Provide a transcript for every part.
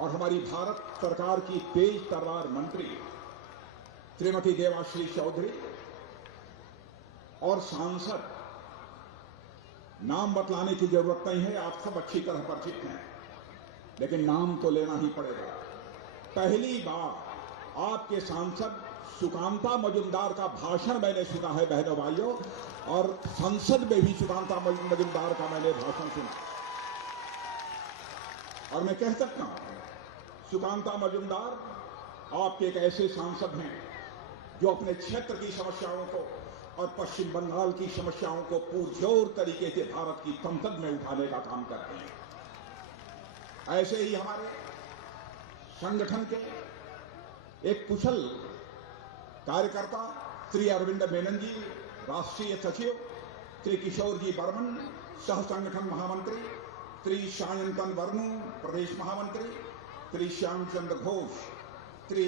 और हमारी भारत सरकार की तेज तर्रार मंत्री श्रीमती देवाश्री चौधरी और सांसद, नाम बतलाने की जरूरत नहीं है, आप सब अच्छी तरह परिचित हैं, लेकिन नाम तो लेना ही पड़ेगा। पहली बार आपके सांसद सुकांता मजुमदार का भाषण मैंने सुना है बहनों भाइयों, और संसद में भी सुकांता मजुमदार का मैंने भाषण सुना। और मैं कह सकता हूं, सुकांता मजुमदार आपके एक ऐसे सांसद हैं जो अपने क्षेत्र की समस्याओं को और पश्चिम बंगाल की समस्याओं को पुरजोर तरीके से भारत की संसद में उठाने का काम करते हैं। ऐसे ही हमारे संगठन के एक कुशल कार्यकर्ता श्री अरविंद मेनन जी, राष्ट्रीय सचिव श्री किशोर जी बर्मन, सह संगठन महामंत्री श्री सायंतन वर्णु, प्रदेश महामंत्री श्री श्यामचंद्र घोष, श्री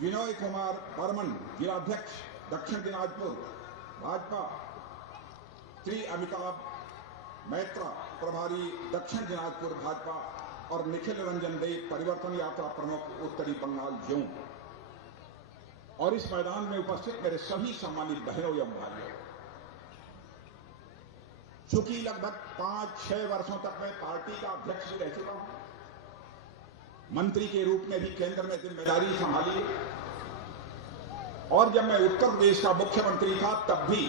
विनोय कुमार बर्मन, जिलाध्यक्ष दक्षिण दिनाजपुर भाजपा, श्री अमिताभ मैत्रा, प्रभारी दक्षिण दिनाजपुर भाजपा, और निखिल रंजन देव, परिवर्तन यात्रा प्रमुख उत्तरी बंगाल जोन। और इस मैदान में उपस्थित मेरे सभी सम्मानित बहनों एवं भाइयों, चूंकि लगभग 5-6 वर्षों तक मैं पार्टी का अध्यक्ष भी रह चुका हूं, मंत्री के रूप में भी केंद्र में जिम्मेदारी संभाली, और जब मैं उत्तर प्रदेश का मुख्यमंत्री था तब भी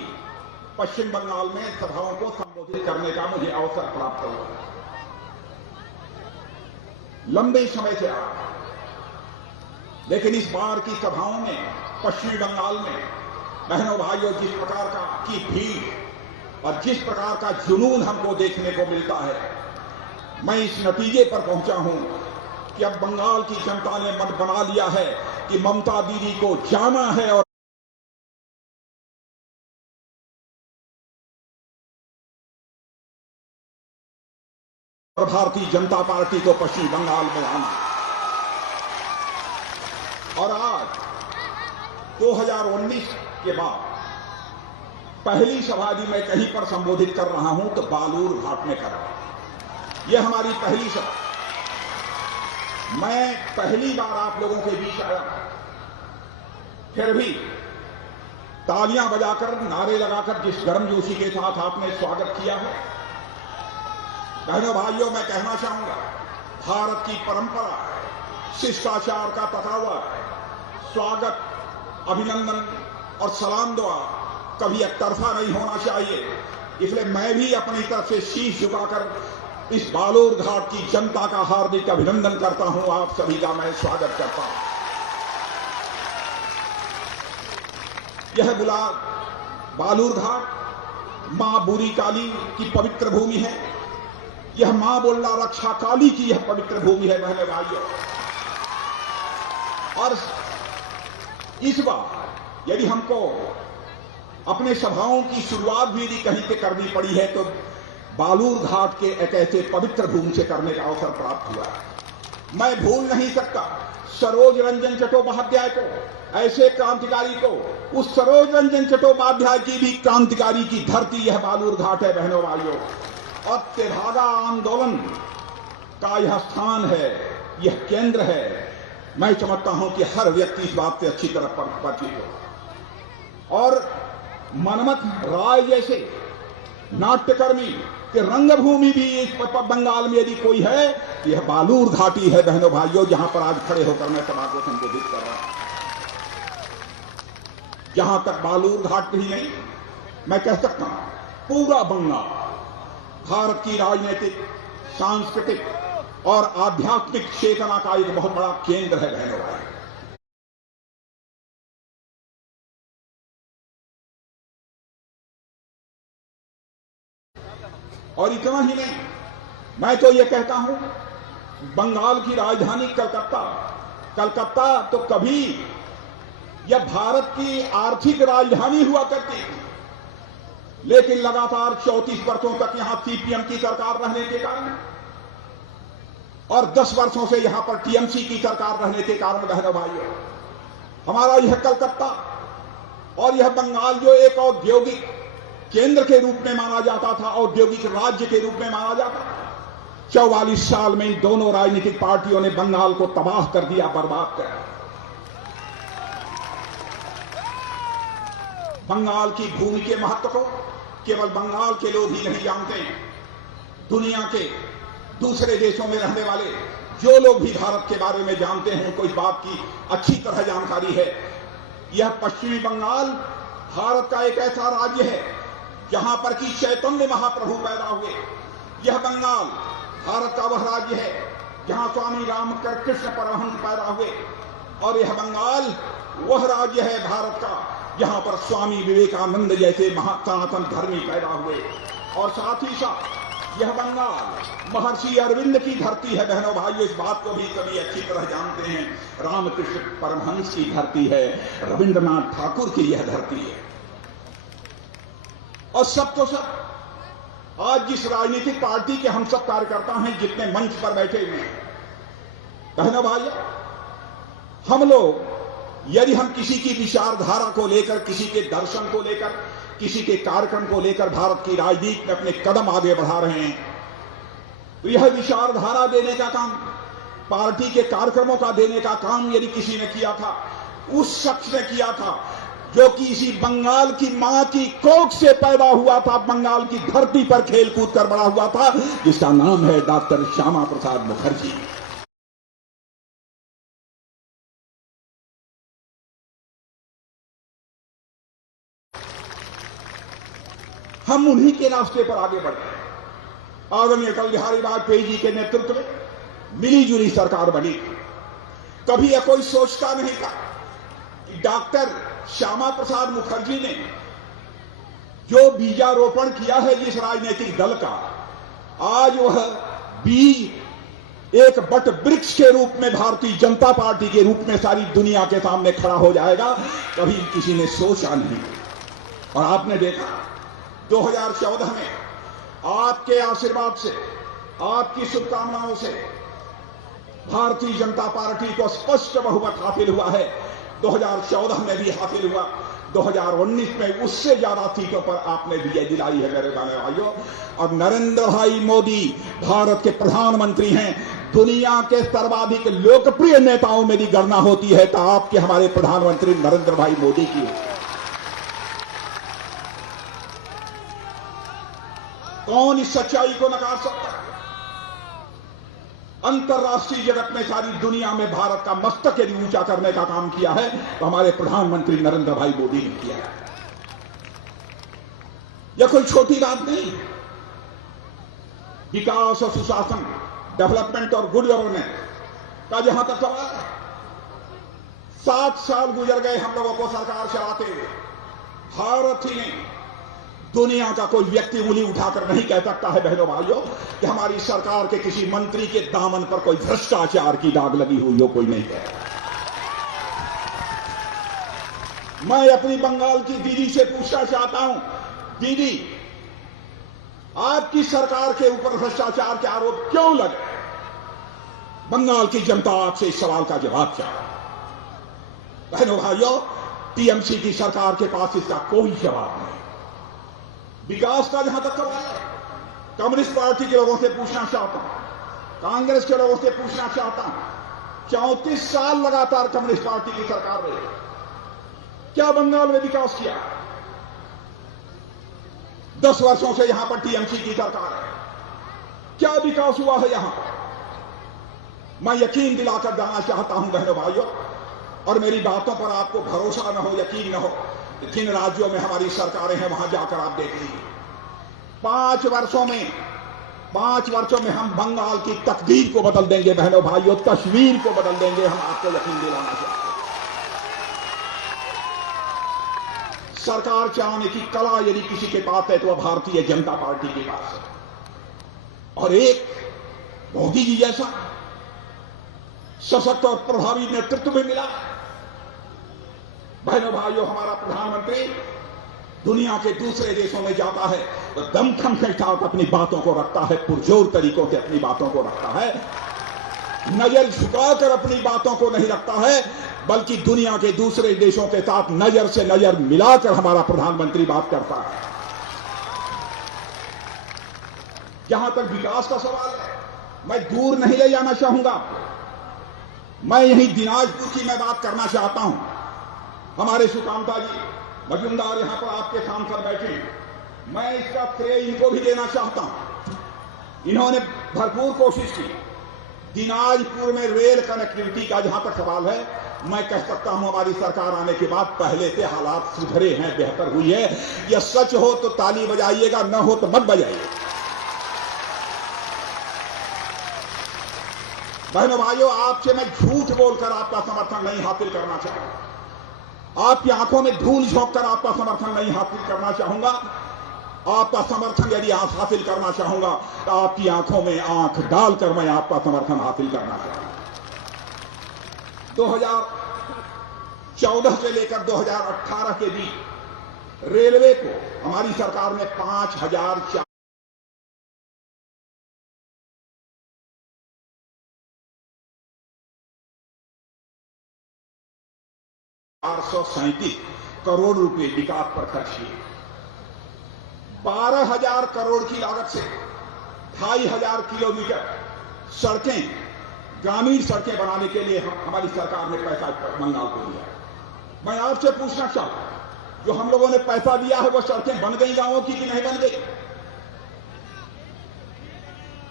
पश्चिम बंगाल में सभाओं को संबोधित करने का मुझे अवसर प्राप्त हुआ। लंबे समय से रहा, लेकिन इस बार की सभाओं में पश्चिमी बंगाल में बहनों भाइयों जिस प्रकार की भीड़ और जिस प्रकार का जुनून हमको देखने को मिलता है, मैं इस नतीजे पर पहुंचा हूं कि अब बंगाल की जनता ने मन बना लिया है कि ममता दीदी को जाना है और भारतीय जनता पार्टी को पश्चिम बंगाल में आना। और आज 2019 के बाद पहली सभा भी मैं कहीं पर संबोधित कर रहा हूं तो बालूर घाट में कर रहा हूं। यह हमारी पहली सभा, मैं पहली बार आप लोगों के बीच आया, फिर भी तालियां बजाकर, नारे लगाकर जिस गर्मजोशी के साथ आपने स्वागत किया है, बहनों भाइयों मैं कहना चाहूंगा, भारत की परंपरा, शिष्टाचार का तकावा, स्वागत, अभिनंदन और सलाम दुआ कभी एकतरफा नहीं होना चाहिए। इसलिए मैं भी अपनी तरफ से शीश झुकाकर इस बालूर घाट की जनता का हार्दिक अभिनंदन करता हूं, आप सभी का मैं स्वागत करता हूं। यह बालूर घाट मां बुरी काली की पवित्र भूमि है, यह मां बोलना रक्षा काली की यह पवित्र भूमि है बहनों भाइयों। और इस बार यदि हमको अपने सभाओं की शुरुआत भी यदि कहीं से करनी पड़ी है तो बालूर घाट के एक ऐसे पवित्र भूमि से करने का अवसर प्राप्त हुआ है। मैं भूल नहीं सकता सरोज रंजन चट्टोपाध्याय को, ऐसे क्रांतिकारी को, उस सरोज रंजन चट्टोपाध्याय की भी क्रांतिकारी की धरती यह बालूर घाट है बहनों भाइयों। और तेभागा आंदोलन का यह स्थान है, यह केंद्र है। मैं समझता हूं कि हर व्यक्ति इस बात से अच्छी तरह परिचित हो। और मनमथ राय जैसे नाट्यकर्मी के रंगभूमि भी इस बंगाल में यदि कोई है, यह बालूर घाटी है बहनों भाइयों, जहां पर आज खड़े होकर मैं सभा को संबोधित कर रहा हूं। जहां तक बालूर घाट ही नहीं, मैं कह सकता हूं पूरा बंगाल भारत की राजनीतिक, सांस्कृतिक और आध्यात्मिक चेतना का एक बहुत बड़ा केंद्र है बहनों भाई। और इतना ही नहीं, मैं तो ये कहता हूं बंगाल की राजधानी कलकत्ता तो कभी यह भारत की आर्थिक राजधानी हुआ करती थी, लेकिन लगातार 34 वर्षों तक यहां सीपीएम की सरकार रहने के कारण और 10 वर्षों से यहां पर टीएमसी की सरकार रहने के कारण बहनों भाइयों, हमारा यह कलकत्ता और यह बंगाल जो एक औद्योगिक केंद्र के रूप में माना जाता था, औद्योगिक राज्य के रूप में माना जाता था, 44 साल में इन दोनों राजनीतिक पार्टियों ने बंगाल को तबाह कर दिया, बर्बाद कर दिया। बंगाल की भूमि के महत्व को केवल बंगाल के लोग ही नहीं जानते, दुनिया के दूसरे देशों में रहने वाले जो लोग भी भारत के बारे में जानते हैं उनको इस बात की अच्छी तरह जानकारी है। यह पश्चिमी बंगाल भारत का एक ऐसा राज्य है जहां पर कि चैतन्य महाप्रभु पैदा हुए। यह बंगाल भारत का वह राज्य है जहां स्वामी रामकृष्ण परमहंस पैदा हुए, और यह बंगाल वह राज्य है भारत का जहां पर स्वामी विवेकानंद जैसे सनातन धर्मी पैदा हुए। और साथ ही साथ यह बंगाल महर्षि अरविंद की धरती है। बहनों भाइयों, इस बात को भी सभी अच्छी तरह जानते हैं। रामकृष्ण परमहंस की धरती है, रविंद्रनाथ ठाकुर की यह धरती है। और सब तो सब आज जिस राजनीतिक पार्टी के हम सब कार्यकर्ता हैं, जितने मंच पर बैठे हुए हैं, बहनों भाइयों, हम लोग यदि हम किसी की विचारधारा को लेकर, किसी के दर्शन को लेकर, किसी के कार्यक्रम को लेकर भारत की राजनीति में अपने कदम आगे बढ़ा रहे हैं, तो यह विचारधारा देने का काम, पार्टी के कार्यक्रमों का देने का काम यदि किसी ने किया था, उस शख्स ने किया था जो कि इसी बंगाल की मां की कोख से पैदा हुआ था, बंगाल की धरती पर खेल कूद कर बड़ा हुआ था, जिसका नाम है डॉक्टर श्यामा प्रसाद मुखर्जी। हम उन्हीं के रास्ते पर आगे बढ़ गए। आदरणीय अटल बिहारी वाजपेयी जी के नेतृत्व में मिलीजुली सरकार बनी। कभी यह कोई सोचता नहीं था कि डॉक्टर श्यामा प्रसाद मुखर्जी ने जो बीजारोपण किया है जिस राजनीतिक दल का, आज वह बीज एक बट वृक्ष के रूप में भारतीय जनता पार्टी के रूप में सारी दुनिया के सामने खड़ा हो जाएगा, कभी किसी ने सोचा नहीं। और आपने देखा 2014 में आपके आशीर्वाद से, आपकी शुभकामनाओं से भारतीय जनता पार्टी को स्पष्ट बहुमत हासिल हुआ है। 2014 में भी हासिल हुआ, 2019 में उससे ज्यादा सीटों पर आपने विजय दिलाई है मेरे भाइयों। और नरेंद्र भाई मोदी भारत के प्रधानमंत्री हैं। दुनिया के सर्वाधिक लोकप्रिय नेताओं में भी गणना होती है तो आपके हमारे प्रधानमंत्री नरेंद्र भाई मोदी की है। कौन इस सच्चाई को नकार सकता है? अंतर्राष्ट्रीय जगत में, सारी दुनिया में भारत का मस्तक यदि ऊंचा करने का काम किया है तो हमारे प्रधानमंत्री नरेंद्र भाई मोदी ने किया है। यह कोई छोटी बात नहीं। विकास और सुशासन, डेवलपमेंट और गुड गवर्नेंस का जहां तक सवाल है, 7 साल गुजर गए हम लोगों को सरकार चलाते हुए। भारत ही नहीं, दुनिया का कोई व्यक्ति उंगली उठाकर नहीं कह सकता है बहनों भाइयों कि हमारी सरकार के किसी मंत्री के दामन पर कोई भ्रष्टाचार की दाग लगी हुई हो, कोई नहीं कहता। मैं अपनी बंगाल की दीदी से पूछना चाहता हूं, दीदी आपकी सरकार के ऊपर भ्रष्टाचार के आरोप क्यों लगे? बंगाल की जनता आपसे इस सवाल का जवाब चाहे। बहनों भाइयों, टीएमसी की सरकार के पास इसका कोई जवाब नहीं। विकास का जहां तक सवाल है, कम्युनिस्ट पार्टी के लोगों से पूछना चाहता हूं, कांग्रेस के लोगों से पूछना चाहता हूं, 34 साल लगातार कम्युनिस्ट पार्टी की सरकार रही, क्या बंगाल में विकास किया? 10 वर्षों से यहां पर टीएमसी की सरकार है, क्या विकास हुआ है यहां? मैं यकीन दिलाकर जाना चाहता हूं बहनों भाइयों, और मेरी बातों पर आपको भरोसा न हो, यकीन न हो, जिन राज्यों में हमारी सरकारें हैं वहां जाकर आप देख लीजिए। 5 वर्षों में हम बंगाल की तकदीर को बदल देंगे बहनों भाइयों, तस्वीर को बदल देंगे, हम आपको यकीन दिलाना चाहते हैं। सरकार चलाने की कला यदि किसी के पास है तो वह भारतीय जनता पार्टी के पास है। और एक मोदी जी जैसा सशक्त और प्रभावी नेतृत्व भी मिला। बहनों भाइयों, हमारा प्रधानमंत्री दुनिया के दूसरे देशों में जाता है तो दमखम के साथ अपनी बातों को रखता है, पुरजोर तरीकों से अपनी बातों को रखता है, नजर झुकाकर अपनी बातों को नहीं रखता है, बल्कि दुनिया के दूसरे देशों के साथ नजर से नजर मिलाकर हमारा प्रधानमंत्री बात करता है। जहां तक विकास का सवाल है, मैं दूर नहीं ले जाना चाहूंगा। मैं यही दिनाजपुर की मैं बात करना चाहता हूं। हमारे सुकांता जी मजूमदार यहां पर आपके सांसद बैठे हैं, मैं इसका श्रेय इनको भी देना चाहता हूं। इन्होंने भरपूर कोशिश की। दिनाजपुर में रेल कनेक्टिविटी का जहां तक सवाल है, मैं कह सकता हूं हमारी सरकार आने के बाद पहले से हालात सुधरे हैं, बेहतर हुई है। यह सच हो तो ताली बजाइएगा, न हो तो मत बजाइए। बहनों भाइयों, आपसे मैं झूठ बोलकर आपका समर्थन नहीं हासिल करना चाहूंगा। आपकी आंखों में धूल झोंककर आपका समर्थन नहीं हासिल करना चाहूंगा। आपका समर्थन यदि आप हासिल करना चाहूंगा तो आपकी आंखों में आंख डालकर मैं आपका समर्थन हासिल करना चाहूंगा। 2014 से लेकर 2018 के बीच रेलवे को हमारी सरकार ने 5,437 करोड़ रुपए विकास पर खर्च किए। 12,000 करोड़ की लागत से 2,500 किलोमीटर सड़कें, ग्रामीण सड़कें बनाने के लिए हमारी सरकार ने पैसा बंगाल को दिया। मैं आपसे पूछना चाहता हूं, जो हम लोगों ने पैसा दिया है वो सड़कें बन गई गांवों की कि नहीं बन गई?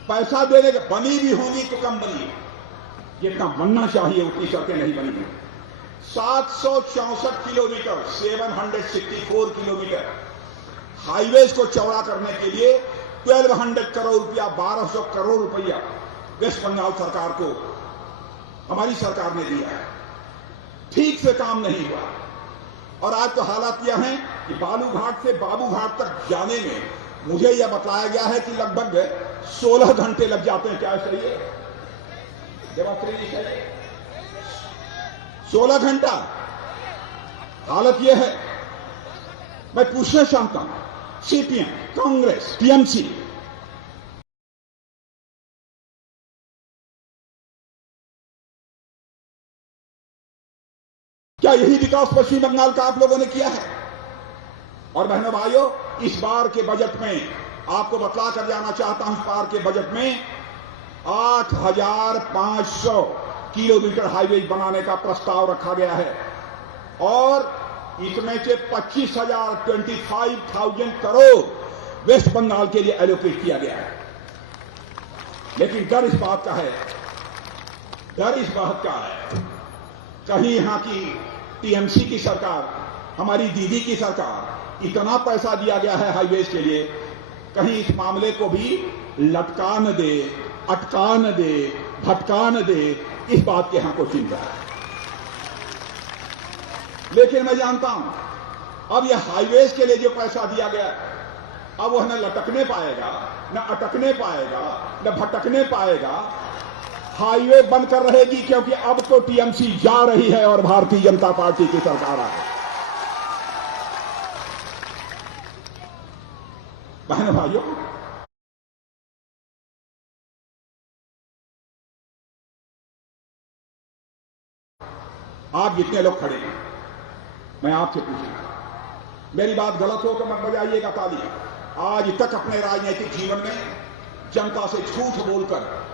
पैसा देने के बनी भी होंगी तो कम बनी, जितना बनना चाहिए उतनी सड़कें नहीं बनी। 764 किलोमीटर 764 किलोमीटर हाईवेज को चौड़ा करने के लिए 1200 करोड़ रुपया 1200 करोड़ रुपया वेस्ट बंगाल सरकार को हमारी सरकार ने दिया है। ठीक से काम नहीं हुआ और आज तो हालात यह हैं कि बालूघाट से बाबूघाट तक जाने में मुझे यह बताया गया है कि लगभग 16 घंटे लग जाते हैं। क्या सही है देवाश्री जी? सही है, 16 घंटा। हालत यह है, मैं पूछना चाहता हूं सीपीएम, कांग्रेस, टीएमसी, क्या यही विकास पश्चिम बंगाल का आप लोगों ने किया है? और बहनों भाइयों, इस बार के बजट में आपको बतला कर जाना चाहता हूं, इस बार के बजट में 8,500 किलोमीटर हाईवे बनाने का प्रस्ताव रखा गया है और इसमें से 25,000 करोड़ वेस्ट बंगाल के लिए एलोकेट किया गया है। लेकिन डर इस बात का है, कहीं यहां की टीएमसी की सरकार, हमारी दीदी की सरकार, इतना पैसा दिया गया है हाईवेज के लिए, कहीं इस मामले को भी लटका न दे, अटका न दे, भटका न दे, इस बात की हमको चिंता है। लेकिन मैं जानता हूं अब यह हाईवेज के लिए जो पैसा दिया गया अब वह न लटकने पाएगा, न अटकने पाएगा, न भटकने पाएगा। हाईवे बंद कर रहेगी क्योंकि अब तो टीएमसी जा रही है और भारतीय जनता पार्टी की सरकार आ है। बहनों भाइयों, आप जितने लोग खड़े हैं, मैं आपसे पूछूंगा, मेरी बात गलत हो तो मत बजाइएगा ताली। आज तक अपने राजनीतिक जीवन में जनता से झूठ बोलकर,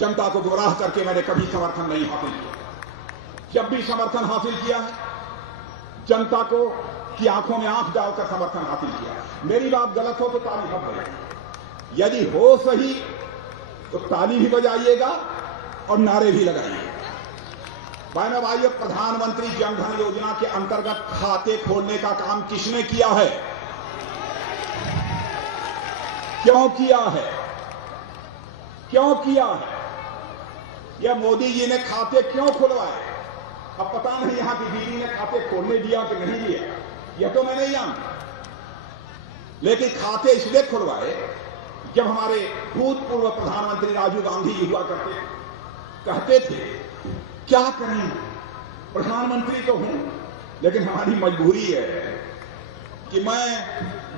जनता को गुमराह करके मैंने कभी समर्थन नहीं हासिल किया। जब भी समर्थन हासिल किया है, जनता को की आंखों में आंख डालकर समर्थन हासिल किया। मेरी बात गलत हो तो ताली मत बजाइए, यदि हो सही तो ताली भी बजाइएगा और नारे भी लगाइएगा। बहनों भाइयों, प्रधानमंत्री जन धन योजना के अंतर्गत खाते खोलने का काम किसने किया है? क्यों किया है? क्यों किया है? यह मोदी जी ने खाते क्यों खुलवाए? अब पता नहीं यहां की दीदी ने खाते खोलने दिया कि नहीं दिया, यह तो मैं नहीं जानता। लेकिन खाते इसलिए खुलवाए, जब हमारे भूतपूर्व प्रधानमंत्री राजीव गांधी जी हुआ कहते थे क्या करें, प्रधानमंत्री तो हूं लेकिन हमारी मजबूरी है कि मैं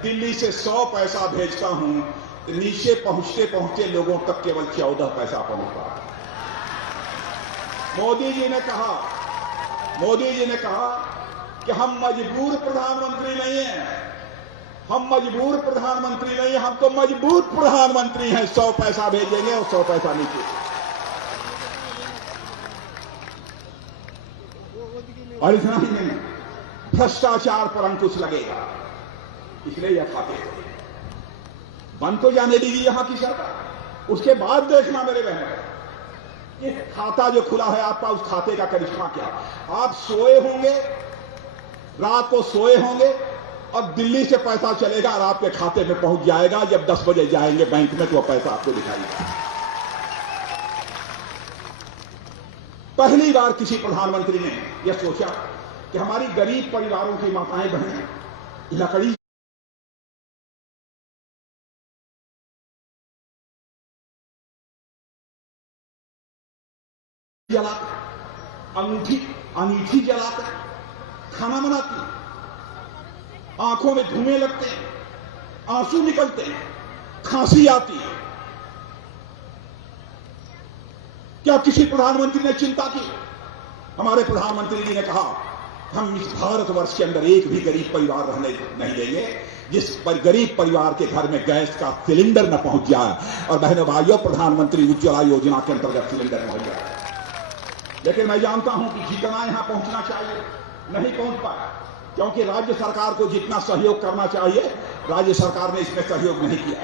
दिल्ली से 100 पैसा भेजता हूं, नीचे पहुंचते पहुंचते लोगों तक केवल 14 पैसा पहुंचता। मोदी जी ने कहा कि हम मजबूर प्रधानमंत्री नहीं हैं, हम मजबूर प्रधानमंत्री नहीं, हम तो मजबूत प्रधानमंत्री हैं। 100 पैसा भेजेंगे और 100 पैसा नीचे। और इतना ही नहीं, भ्रष्टाचार पर अंकुश लगेगा, इसलिए यह खाते बंद तो जाने दीजिए यहां की सरकार। उसके बाद देखना मेरे बहन, ये खाता जो खुला है आपका, उस खाते का करिश्मा क्या। आप सोए होंगे, रात को सोए होंगे और दिल्ली से पैसा चलेगा और आपके खाते में पहुंच जाएगा। जब 10 बजे जाएंगे बैंक में तो वह पैसा आपको दिखाएगा। पहली बार किसी प्रधानमंत्री ने यह सोचा कि हमारी गरीब परिवारों की माताएं बहनें लकड़ी जलाकर, अंगीठी जलाकर खाना बनाती, आंखों में धुएं लगते हैं, आंसू निकलते हैं, खांसी आती है। क्या किसी प्रधानमंत्री ने चिंता की? हमारे प्रधानमंत्री जी ने कहा हम इस भारतवर्ष के अंदर एक भी गरीब परिवार रहने नहीं देंगे जिस पर गरीब परिवार के घर में गैस का सिलेंडर न पहुंच जाए। और बहनों भाइयों, प्रधानमंत्री उज्ज्वला योजना के अंतर्गत सिलेंडर पहुंच जाए। लेकिन मैं जानता हूं कि जितना यहां पहुंचना चाहिए नहीं पहुंच पाया, क्योंकि राज्य सरकार को जितना सहयोग करना चाहिए राज्य सरकार ने इसमें सहयोग नहीं किया।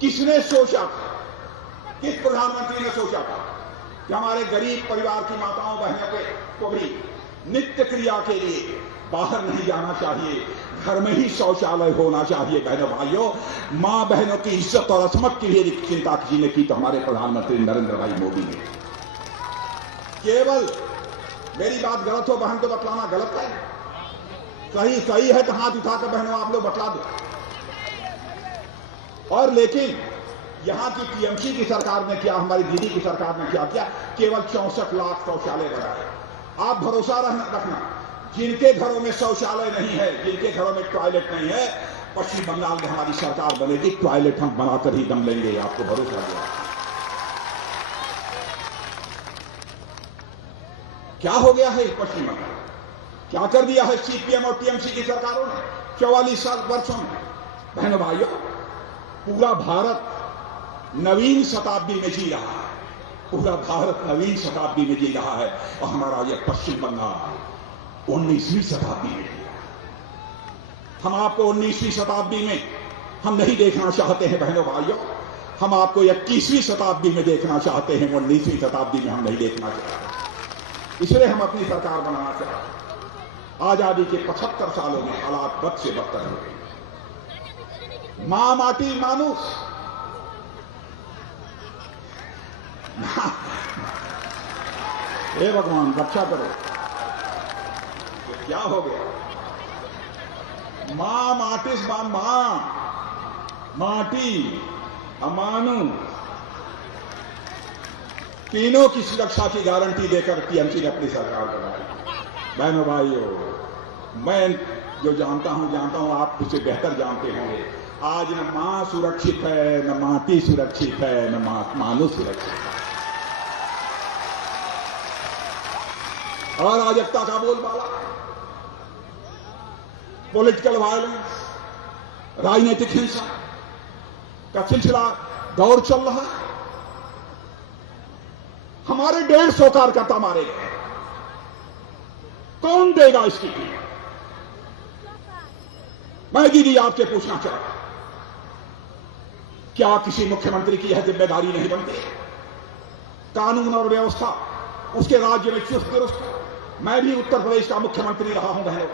किसने सोचा था, किस प्रधानमंत्री ने सोचा था कि हमारे गरीब परिवार की माताओं बहनों को भी नित्य क्रिया के लिए बाहर नहीं जाना चाहिए, घर में ही शौचालय होना चाहिए। बहनों भाइयों, मां बहनों की इज्जत और असमत के लिए चिंता किसी ने की तो हमारे प्रधानमंत्री नरेंद्र भाई मोदी ने। केवल मेरी बात गलत हो बहन तो बतलाना गलत है, सही है तो हाथ उठाकर बहनों आप लोग बतला दो। और लेकिन यहां की टीएमसी की सरकार ने क्या, हमारी दीदी की सरकार ने क्या किया, केवल 64 लाख शौचालय बनाए। आप भरोसा रखना, जिनके घरों में शौचालय नहीं है, जिनके घरों में टॉयलेट नहीं है, पश्चिम बंगाल में हमारी सरकार बनेगी, टॉयलेट हम बनाकर ही दम लेंगे, आपको भरोसा दिया। क्या हो गया है पश्चिम बंगाल, क्या कर दिया है सीपीएम और टीएमसी की सरकारों ने 44 साल वर्षों में। बहनों भाइयों, पूरा भारत नवीन शताब्दी में जी रहा है, पूरा भारत नवीन शताब्दी में जी रहा है और हमारा यह पश्चिम बंगाल 19वीं शताब्दी में जी रहा है। हम आपको 19वीं शताब्दी में हम नहीं देखना चाहते हैं बहनों भाइयों, हम आपको 21वीं शताब्दी में देखना चाहते हैं, 19वीं शताब्दी में हम नहीं देखना चाहते। इसलिए हम अपनी सरकार बनाना चाहते हैं। आजादी के 75 सालों में हालात बद से बदतर हो गए। मां माटी मानुष, हे भगवान रक्षा करो, क्या हो गया। मां माटिस मां माटी अमानु, तीनों की सुरक्षा की गारंटी देकर टीएमसी ने अपनी सरकार बनाई। बहनों भाइयों, मैं जो जानता हूं आप मुझसे बेहतर जानते होंगे, आज न मां सुरक्षित है, न माटी सुरक्षित है, न मानुष सुरक्षित है। अराजकता का बोलबाला, पॉलिटिकल वायलेंस, राजनीतिक हिंसा का सिलसिला दौर चल रहा है। हमारे 150 कार्यकर्ता मारे गए, कौन देगा इसकी कीमत? मैं दीदी आपसे पूछना चाहता, क्या किसी मुख्यमंत्री की यह जिम्मेदारी नहीं बनती? कानून और व्यवस्था उसके राज्य में चुस्त दुरुस्त। मैं भी उत्तर प्रदेश का मुख्यमंत्री रहा हूं बहनों।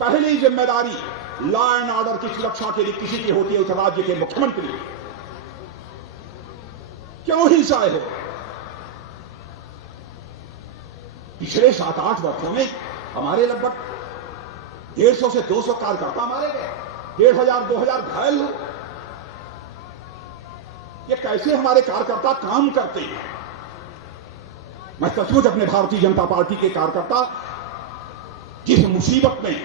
पहली जिम्मेदारी लॉ एंड ऑर्डर की सुरक्षा के लिए किसी की होती है, उस राज्य के मुख्यमंत्री। क्यों हिंसाएं हो? पिछले 7-8 वर्षों में हमारे लगभग 150 से 200 कार्यकर्ता मारे गए, 1500-2000 घायल हुए। ये कैसे हमारे कार्यकर्ता काम करते हैं? मैं सचमुच अपने भारतीय जनता पार्टी के कार्यकर्ता जिस मुसीबत में,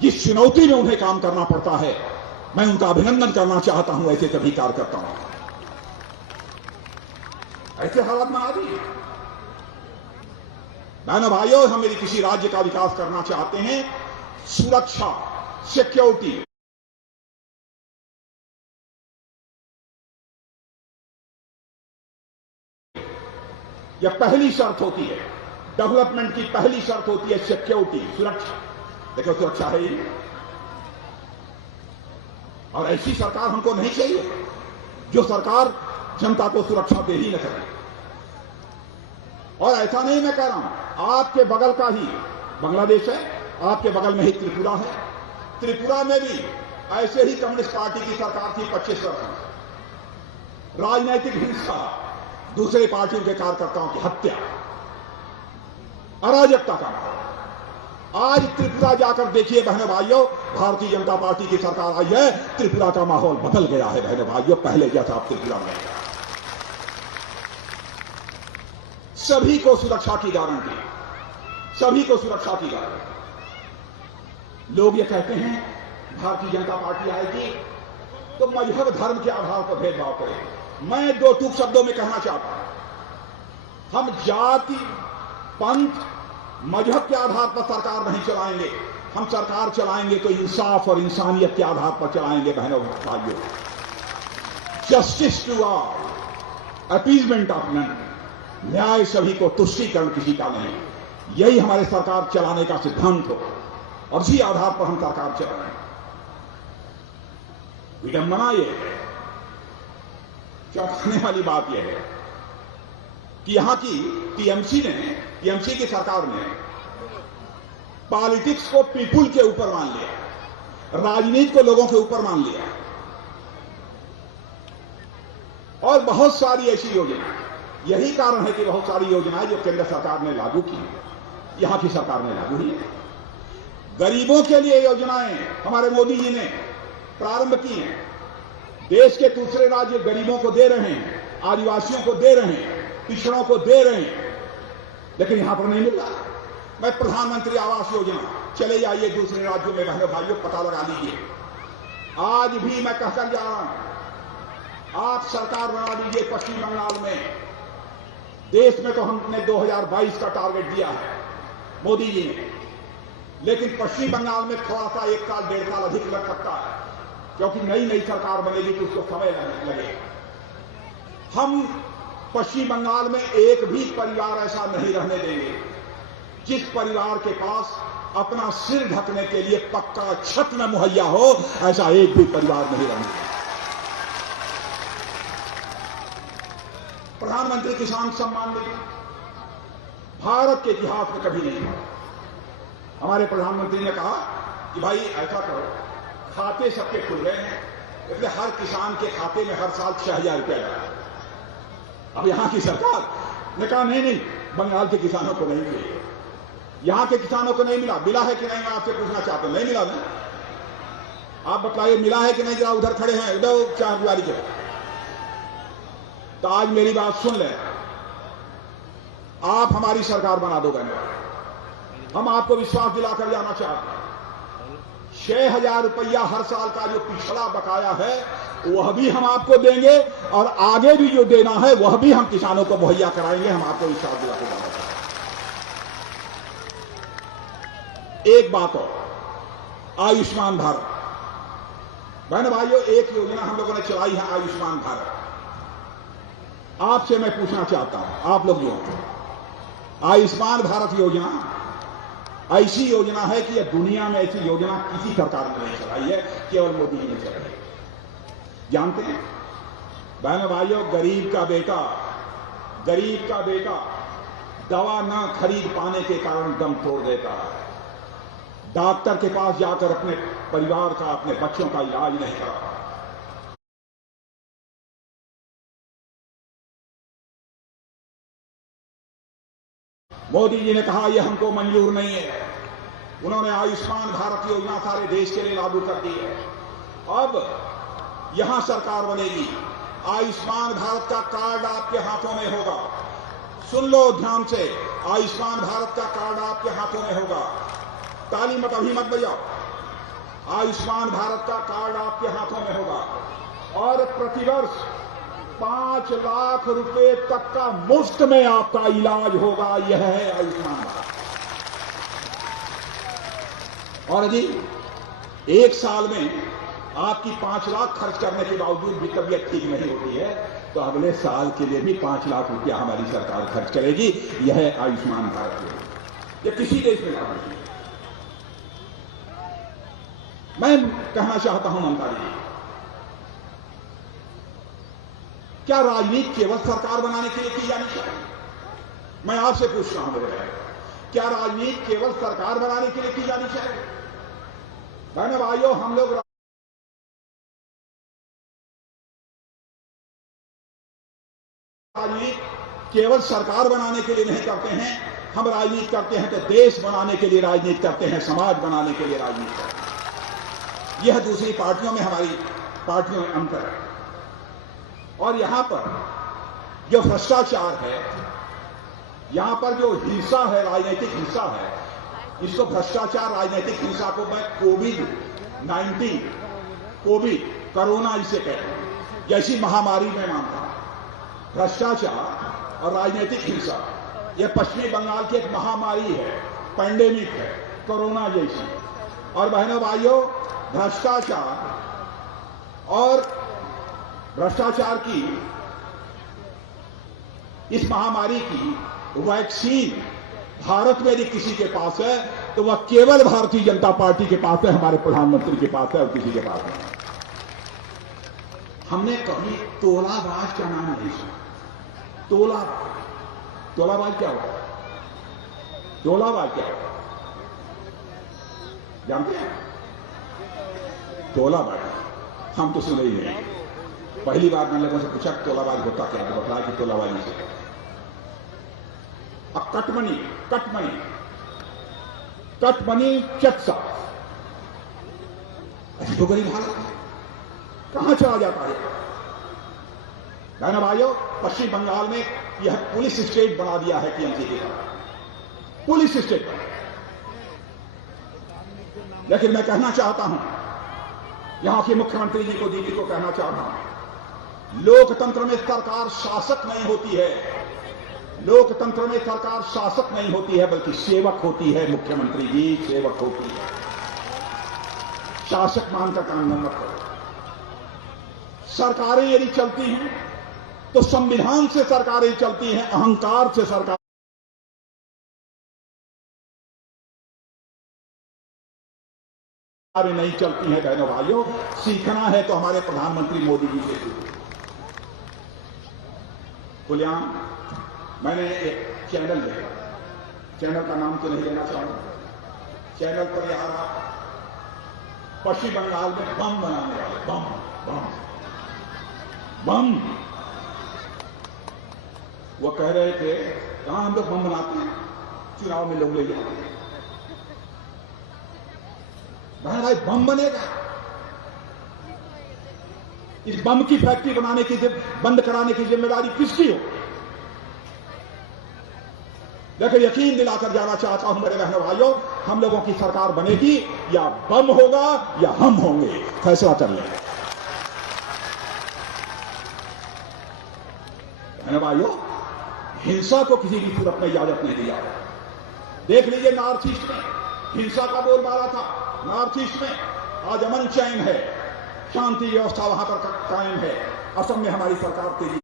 जिस चुनौती में उन्हें काम करना पड़ता है, मैं उनका अभिनंदन करना चाहता हूं। ऐसे सभी कार्यकर्ताओं ऐसे हालात बना दिए। बहनों भाइयों, हम यदि किसी राज्य का विकास करना चाहते हैं, सुरक्षा, सिक्योरिटी यह पहली शर्त होती है। डेवलपमेंट की पहली शर्त होती है सिक्योरिटी, सुरक्षा। देखो, सुरक्षा है ही, और ऐसी सरकार हमको नहीं चाहिए जो सरकार जनता को सुरक्षा दे ही न सके। और ऐसा नहीं मैं कह रहा हूं, आपके बगल का ही बांग्लादेश है, आपके बगल में ही त्रिपुरा है। त्रिपुरा में भी ऐसे ही कम्युनिस्ट पार्टी की सरकार थी 25 वर्ष। राजनैतिक हिंसा, दूसरे पार्टियों के कार्यकर्ताओं की हत्या, अराजकता का माहौल। आज त्रिपुरा जाकर देखिए बहनों भाइयों, भारतीय जनता पार्टी की सरकार आई है, त्रिपुरा का माहौल बदल गया है बहनों भाइयों, पहले जैसा आप त्रिपुरा में। सभी को सुरक्षा की गारंटी, सभी को सुरक्षा की गारंटी। लोग ये कहते हैं भारतीय जनता पार्टी आएगी तो मजहब धर्म के आधार पर भेदभाव करेगी। मैं दो टूक शब्दों में कहना चाहता हूं, हम जाति, पंथ, मजहब के आधार पर सरकार नहीं चलाएंगे। हम सरकार चलाएंगे तो इंसाफ और इंसानियत के आधार पर चलाएंगे बहनों भाइयों। Justice to all, appeasement of none, न्याय सभी को, तुष्टीकरण किसी का नहीं। यही हमारे सरकार चलाने का सिद्धांत हो और इसी आधार पर हम सरकार चलाएं। विडंबना यह है, चौंकाने वाली बात यह है कि यहां की टीएमसी की सरकार ने पॉलिटिक्स को पीपुल के ऊपर मान लिया, राजनीति को लोगों के ऊपर मान लिया। और बहुत सारी ऐसी योजनाएं, यही कारण है कि बहुत सारी योजनाएं जो केंद्र सरकार ने लागू की, यहां की सरकार ने लागू की। गरीबों के लिए योजनाएं हमारे मोदी जी ने प्रारंभ की हैं। देश के दूसरे राज्य गरीबों को दे रहे हैं, आदिवासियों को दे रहे हैं, पिछड़ों को दे रहे हैं, लेकिन यहां पर नहीं मिल रहा। मैं प्रधानमंत्री आवास योजना, चले जाइए दूसरे राज्यों में बहनों भाइयों, पता लगा लीजिए। आज भी मैं कहकर जा रहा हूं, आप सरकार बना दीजिए पश्चिम बंगाल में। देश में तो हमने 2022 का टारगेट दिया है मोदी जी ने, लेकिन पश्चिम बंगाल में थोड़ा सा 1 साल 1.5 साल अधिक लग सकता है, क्योंकि नई सरकार बनेगी तो उसको समय लगेगा। हम पश्चिम बंगाल में एक भी परिवार ऐसा नहीं रहने देंगे जिस परिवार के पास अपना सिर ढकने के लिए पक्का छत न मुहैया हो, ऐसा एक भी परिवार नहीं रहने देंगे। प्रधानमंत्री किसान सम्मान निधि भारत के इतिहास में कभी नहीं हुआ। हमारे प्रधानमंत्री ने कहा कि भाई ऐसा करो, खाते सबके खुल गए हैं, इसलिए हर किसान के खाते में हर साल 6,000 रुपया जाए। अब यहां की सरकार ने कहा नहीं, बंगाल के किसानों को नहीं मिले, यहां के किसानों को नहीं मिला। मिला है कि नहीं, मैं आपसे पूछना चाहता हूं। नहीं मिला ना? आप बताइए, मिला है कि नहीं? जरा उधर खड़े हैं, उधर चारदीवारी के। तो आज मेरी बात सुन ले, आप हमारी सरकार बना दो बहनों, हम आपको विश्वास दिलाकर जाना चाहते हैं। 6,000 रुपया हर साल का जो पिछड़ा बकाया है वह भी हम आपको देंगे, और आगे भी जो देना है वह भी हम किसानों को मुहैया कराएंगे। हम आपको विश्वास दिलाकर जाना चाहते हैं। एक बात और, आयुष्मान भारत बहनों भाइयों, एक योजना हम लोगों ने चलाई है, आयुष्मान भारत। आपसे मैं पूछना चाहता हूं, आप लोग जो आयुष्मान भारत योजना ऐसी योजना है कि यह दुनिया में ऐसी योजना किसी सरकार ने नहीं चलाई है, केवल मोदी जी ने चलाई है। जानते हैं बहनों भाइयों, गरीब का बेटा दवा ना खरीद पाने के कारण दम तोड़ देता है, डॉक्टर के पास जाकर अपने परिवार का, अपने बच्चों का इलाज नहीं कराता। मोदी जी ने कहा यह हमको मंजूर नहीं है। उन्होंने आयुष्मान भारत योजना सारे देश के लिए लागू कर दी है। अब यहां सरकार बनेगी, आयुष्मान भारत का कार्ड आपके हाथों में होगा। सुन लो ध्यान से, आयुष्मान भारत का कार्ड आपके हाथों में होगा। ताली मत अभी मत बजाओ। आयुष्मान भारत का कार्ड आपके हाथों में होगा और प्रतिवर्ष 5 लाख रुपए तक का मुफ्त में आपका इलाज होगा। यह है आयुष्मान भारत। और यदि एक साल में आपकी 5 लाख खर्च करने के बावजूद भी तबीयत ठीक नहीं होती है तो अगले साल के लिए भी 5 लाख रुपया हमारी सरकार खर्च करेगी। यह है आयुष्मान भारत योजना। यह किसी देश में नहीं। मैं कहना चाहता हूं ममता जी, क्या राजनीति केवल सरकार बनाने के लिए की जानी चाहिए? मैं आपसे पूछ रहा हूं मेरे भाई, क्या राजनीति केवल सरकार बनाने के लिए की जानी चाहिए? बहनों भाइयों, हम लोग राजनीति केवल सरकार बनाने के लिए नहीं करते हैं। हम राजनीति करते हैं तो देश बनाने के लिए राजनीति करते हैं, समाज बनाने के लिए राजनीति करते हैं। यह दूसरी पार्टियों में, हमारी पार्टियों में अंतर है। और यहां पर जो भ्रष्टाचार है, यहां पर जो हिंसा है, राजनीतिक हिंसा है, इसको भ्रष्टाचार, राजनीतिक हिंसा को मैं कोविड-19, कोरोना इसे कहते हैं, जैसी महामारी में मानता हूं। भ्रष्टाचार और राजनीतिक हिंसा यह पश्चिमी बंगाल की एक महामारी है, पैंडेमिक है, कोरोना जैसी। और बहनों भाइयों, भ्रष्टाचार की इस महामारी की वैक्सीन भारत में यदि किसी के पास है तो वह केवल भारतीय जनता पार्टी के पास है, हमारे प्रधानमंत्री के पास है, और किसी के पास नहीं। हमने कभी तोलाबाज का नाम नहीं सुना। तोलाबाज क्या हुआ? तोलाबाज क्या हुआ जानते हैं? तोलाबाज हम तो सुने ही नहीं। पहली बार मैंने लोगों से पूछा तोलाबाज होता क्या, तो बताया कि तोलाबाजी से। अब कटमनी चटसा तो गरीब हालत कहां चला जाता है? बहनों भाइयों, पश्चिम बंगाल में यह पुलिस स्टेट बना दिया है टीएमसी के द्वारा, पुलिस स्टेट बना। लेकिन मैं कहना चाहता हूं, यहां के मुख्यमंत्री जी को, दीदी को कहना चाहता हूं, लोकतंत्र में सरकार शासक नहीं होती है। लोकतंत्र में सरकार शासक नहीं होती है, बल्कि सेवक होती है। मुख्यमंत्री जी सेवक होती है। शासक मानकर काम न करो। सरकारें यदि चलती हैं तो संविधान से सरकारें चलती हैं, अहंकार से सरकार नहीं चलती है। बहनों भाइयों, सीखना है तो हमारे प्रधानमंत्री मोदी जी से सीखो। कुल्याम मैंने एक चैनल देखा, चैनल का नाम तो नहीं लेना चाहूंगा। चैनल पर यह रहा, पश्चिम बंगाल में बम बनाने वाले, बम वो कह रहे थे, कहां हम लोग बम बनाते हैं? चुनाव में लोग ले जाते हैं। भाई बम बनेगा, इस बम की फैक्ट्री बनाने की, बंद कराने की जिम्मेदारी किसकी हो? लेकिन यकीन दिलाकर जाना चाहता हूं मेरे बहनों भाइयों, हम लोगों की सरकार बनेगी, या बम होगा या हम होंगे, फैसला कर लें। बहनों भाइयों, हिंसा को किसी भी सूरत में इजाजत नहीं दी जा रही। देख लीजिए नॉर्थ ईस्ट में हिंसा का बोलबाला था। नॉर्थ ईस्ट में आज अमन चैन है, शांति व्यवस्था वहां पर कायम है। असम में हमारी सरकार तेजी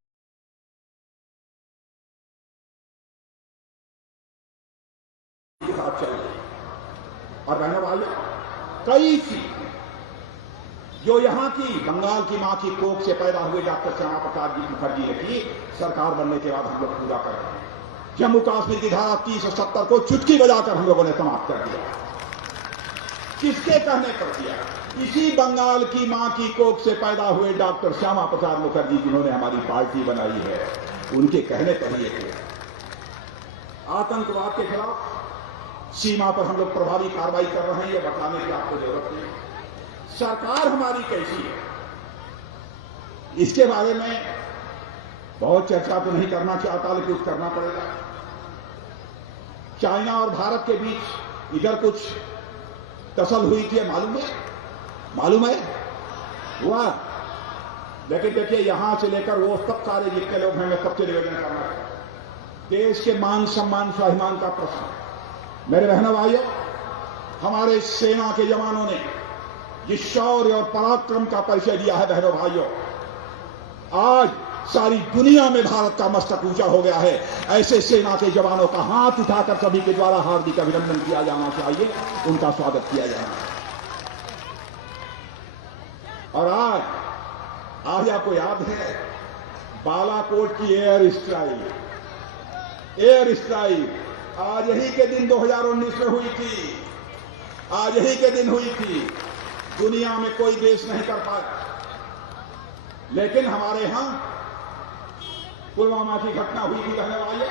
के साथ चल रही। और बहनों भाइयों, कई सी जो यहां की बंगाल की मां की कोख से पैदा हुए डॉक्टर श्यामा प्रसाद मुखर्जी ने की, सरकार बनने के बाद हम लोग पूरा कर रहे हैं। जम्मू कश्मीर की धारा 30 और 70 को चुटकी बजाकर हम लोगों ने समाप्त कर दिया। किसके कहने पर किया? इसी बंगाल की मां की कोख से पैदा हुए डॉक्टर श्यामा प्रसाद मुखर्जी, जिन्होंने हमारी पार्टी बनाई है, उनके कहने पर ये किया। आतंकवाद के खिलाफ सीमा पर हम लोग प्रभावी कार्रवाई कर रहे हैं, ये बताने की आपको जरूरत नहीं। सरकार हमारी कैसी है, इसके बारे में बहुत चर्चा तो नहीं करना चाहता, लेकिन कुछ करना पड़ेगा। चाइना और भारत के बीच इधर कुछ टसल हुई थी, मालूम है? हुआ लेकिन देखिए, यहां से लेकर वो सब सारे जितने लोग हैं, मैं सबसे निवेदन करना चाहता हूं, देश के मान सम्मान स्वाभिमान का प्रश्न। मेरे बहनों भाइयों, हमारे सेना के जवानों ने जिस शौर्य और पराक्रम का परिचय दिया है, बहनों भाइयों, आज सारी दुनिया में भारत का मस्तक ऊंचा हो गया है। ऐसे सेना के जवानों का हाथ उठाकर सभी के द्वारा हार्दिक अभिनंदन किया जाना चाहिए, उनका स्वागत किया जाना चाहिए। और आज आपको याद है बालाकोट की एयर स्ट्राइक आज यही के दिन 2019 में हुई थी। आज यही के दिन हुई थी। दुनिया में कोई देश नहीं कर पाया, लेकिन हमारे यहां पुलवामा की घटना हुई थी, रहने वाले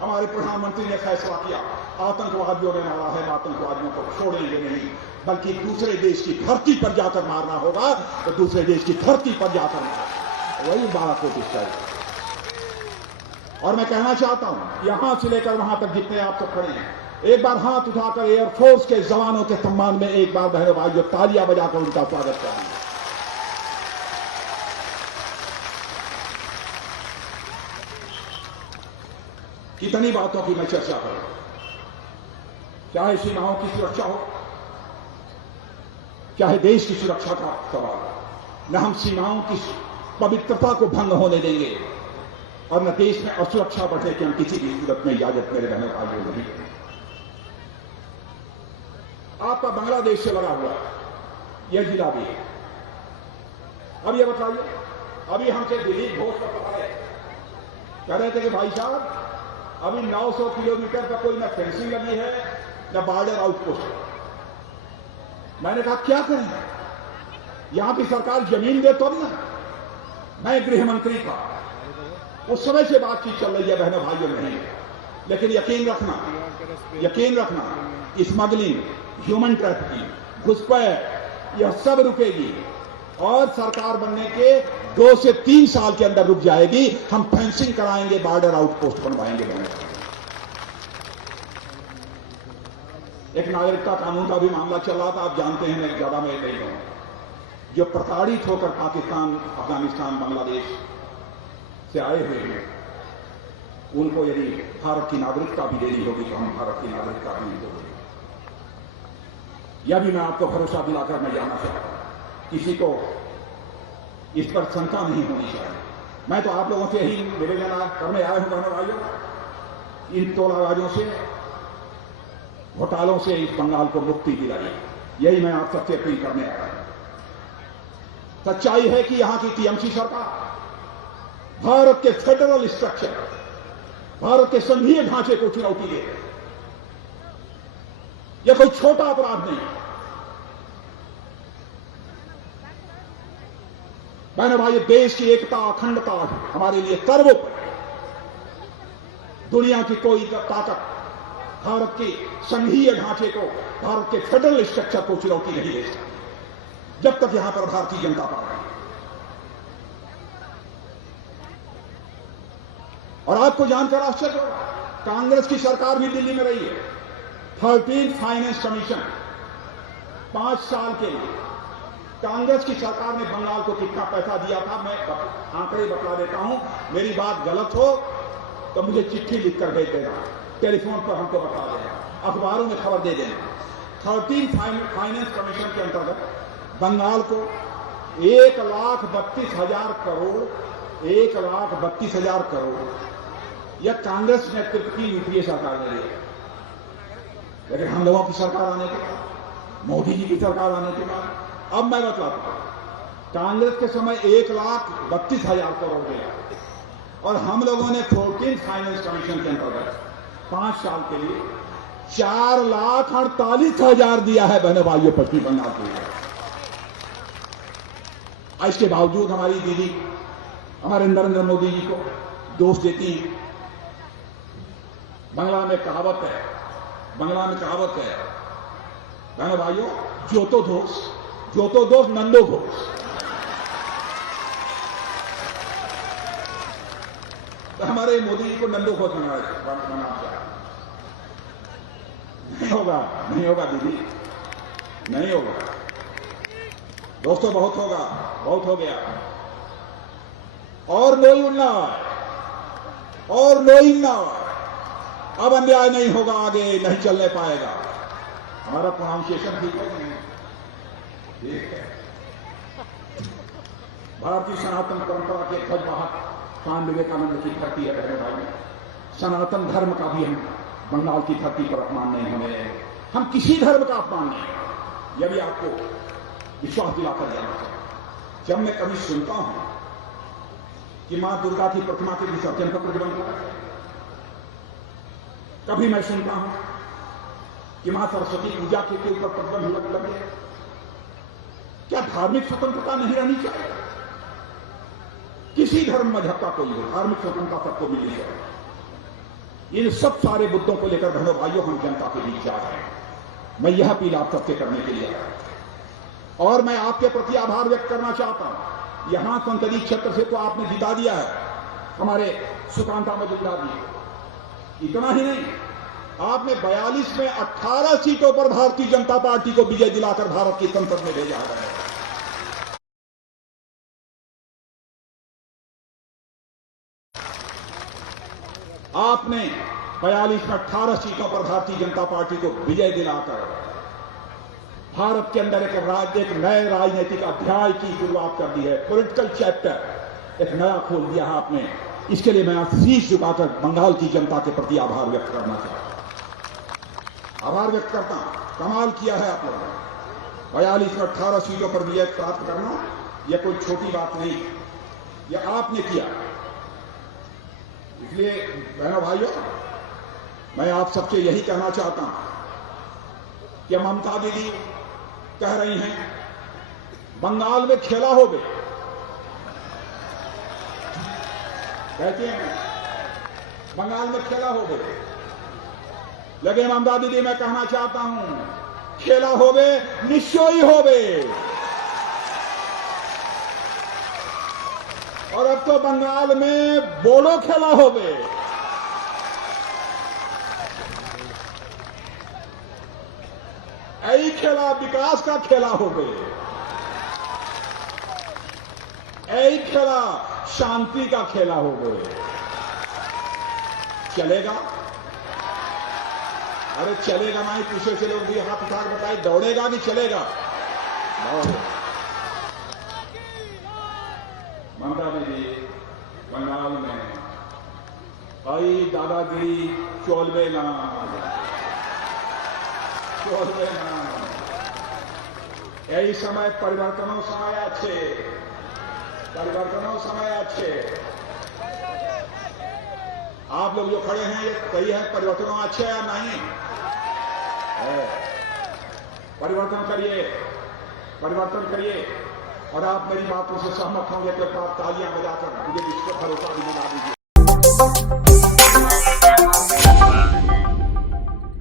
हमारे प्रधानमंत्री ने फैसला किया, आतंकवादियों ने मारा है, आतंकवादियों को छोड़ेंगे नहीं, बल्कि दूसरे देश की धरती पर जाकर मारना होगा, तो दूसरे देश की धरती पर जाकर मारना। वही बालाकोट स्ट्राइक। और मैं कहना चाहता हूं, यहां से लेकर वहां तक जितने आप सब खड़े हैं, एक बार हाथ उठाकर एयरफोर्स के जवानों के सम्मान में एक बार बहनों भाइयों तालियां बजाकर उनका स्वागत करें। कितनी बातों की मैं चर्चा करूं, चाहे सीमाओं की सुरक्षा हो, चाहे देश की सुरक्षा का सवाल। न हम सीमाओं की पवित्रता को भंग होने देंगे और न देश में असुरक्षा बढ़े कि हम किसी भी सूरत में इजाजत मेरे बहनों भाइयों नहीं करें। आपका बांग्लादेश से लगा हुआ यह जिला भी है। अब यह बताइए, अभी हमसे दिलीप घोष का पता है, कह रहे थे कि भाई साहब अभी 900 किलोमीटर का कोई न फेंसिंग लगी है न बॉर्डर आउटपोस्ट। मैंने कहा क्या करें, यहां की सरकार जमीन दे तब ना। मैं गृह मंत्री था, उस समय से बातचीत चल रही है बहनों भाइयों नहीं, लेकिन यकीन रखना स्मगलिंग, ह्यूमन ट्रैफिकिंग, घुसपैठ, यह सब रुकेगी और सरकार बनने के 2 से 3 साल के अंदर रुक जाएगी। हम फेंसिंग कराएंगे, बॉर्डर आउटपोस्ट बनवाएंगे। एक नागरिकता कानून का भी मामला चल रहा था, आप जानते हैं, मैं ज्यादा में नहीं हूं, जो प्रताड़ित होकर पाकिस्तान, अफगानिस्तान, बांग्लादेश से आए हुए हैं, उनको यदि भारत की नागरिकता भी देनी होगी तो हम भारत की नागरिकता भी देंगे। यह भी मैं आपको भरोसा दिलाकर मैं जानना चाहता हूं, किसी को इस पर शंका नहीं होनी चाहिए। मैं तो आप लोगों से यही निवेदन करने आया हूं बहनों भाइयों, इन तोलाबाजों से, घोटालों से इस बंगाल को मुक्ति दिलाई, यही मैं आप सबसे अपील करने आया हूं। सच्चाई है कि यहां की टीएमसी सरकार भारत के फेडरल स्ट्रक्चर, भारत के संघीय ढांचे को चुनौती दे रही है। यह कोई छोटा अपराध नहीं। मैंने भाई, देश की एकता, अखंडता हमारे लिए सर्वोपरि। दुनिया की कोई ताकत भारत के संघीय ढांचे को, भारत के फेडरल स्ट्रक्चर को चुनौती नहीं दे सकती, जब तक यहां पर भारतीय जनता पार्टी। और आपको जानकर आश्चर्य होगा, कांग्रेस की सरकार भी दिल्ली में रही है। 13th फाइनेंस कमीशन 5 साल के लिए कांग्रेस की सरकार ने बंगाल को कितना पैसा दिया था, मैं आंकड़े बता देता हूं। मेरी बात गलत हो तो मुझे चिट्ठी लिखकर भेज देना, टेलीफोन पर हमको बता देना, अखबारों में खबर दे देना। 13th फाइनेंस कमीशन के अंतर्गत बंगाल को 1,32,000 करोड़, 1,32,000 करोड़ यह कांग्रेस नेतृत्व की यूपीए सरकार ने दिया। लेकिन हम लोगों की सरकार आने के बाद, मोदी जी की सरकार आने के बाद, अब मैं बतलाता हूं, कांग्रेस के समय 1,32,000 करोड़ दिया और हम लोगों ने 14th फाइनेंस कमीशन के अंतर्गत 5 साल के लिए 4,48,000 दिया है बहनों भाइयों पश्चिम बंगाल के लिए। इसके बावजूद हमारी दीदी, हमारे नरेंद्र मोदी जी को दोष देती है। बांग्ला में कहावत है बहनों भाइयों, जो तो दोष नंदो घोष। तो हमारे मोदी जी को नंदो घोष बनाना चाहिए। नहीं होगा दीदी, नहीं होगा। दोस्तों, बहुत हो गया। और नोई और नोइन्ना। अब अन्याय नहीं होगा, आगे नहीं चलने पाएगा। हमारा प्रोनाउंसिएशन ठीक है नहीं? ठीक है। भारतीय सनातन परंपरा के ध्वज वाहक स्वामी विवेकानंद की धरती है बहनों भाई। सनातन धर्म का भी हम बंगाल की धरती पर अपमान नहीं होने देंगे। हम किसी धर्म का अपमान नहीं, यह भी आपको विश्वास दिलाकर जाना चाहिए। जब मैं कभी सुनता हूं कि मां दुर्गा की प्रतिमा के विसर्जन का प्रतिबंध होगा, कभी मैं सुनता हूं कि मां सरस्वती पूजा के ऊपर प्रतिबंध लगे, क्या धार्मिक स्वतंत्रता नहीं रहनी चाहिए? किसी धर्म मजहब का कोई हो, धार्मिक स्वतंत्रता सबको मिलनी चाहिए। इन सब सारे मुद्दों को लेकर बहनों भाइयों हम जनता के बीच जा रहे हैं। मैं यह अपील आप सबसे करने के लिए आया और मैं आपके प्रति आभार व्यक्त करना चाहता हूं। यहां संसदीय क्षेत्र से तो आपने जिता दिया है हमारे सुकांता मजूमदार जी। इतना ही नहीं, आपने 42 में 18 सीटों पर भारतीय जनता पार्टी को विजय दिलाकर भारत की संसद में भेजा है। आपने 42 में 18 सीटों पर भारतीय जनता पार्टी को विजय दिलाकर भारत के अंदर एक नए राजनीतिक अध्याय की शुरुआत कर दी है। पॉलिटिकल चैप्टर एक नया खोल दिया है आपने। इसके लिए मैं आज शीश झुकाकर बंगाल की जनता के प्रति आभार व्यक्त करना चाहता हूं। आभार व्यक्त करता हूं। कमाल किया है आप लोगों ने। 42 में 18 सीटों पर विजय प्राप्त करना यह कोई छोटी बात नहीं, यह आपने किया। इसलिए बहनों भाइयों, मैं आप सबसे यही कहना चाहता हूं कि ममता दीदी कह रही हैं बंगाल में खेला हो गए, कहते हैं बंगाल में खेला हो गए। लेकिन ममता दीदी मैं कहना चाहता हूं खेला हो गए निश्चय हो गए। और अब तो बंगाल में बोडो खेला हो गए। यही खेला विकास का खेला हो गए, यही खेला शांति का खेला हो गए। चलेगा? अरे चलेगा नहीं, पीछे से लोग भी हाथ उठाकर बताए दौड़ेगा कि चलेगा? ममता दीदी बंगाल में आई दादागिरी चोलवे ना, यही समय परिवर्तनों समय अच्छे, परिवर्तनों समय अच्छे। आप लोग जो खड़े हैं ये सही है, परिवर्तनों अच्छे या नहीं? परिवर्तन करिए, परिवर्तन करिए। और आप मेरी बातों से सहमत होंगे तो एक बार तालियां बजाकर मुझे विश्व भरोसा भी दिला दीजिए।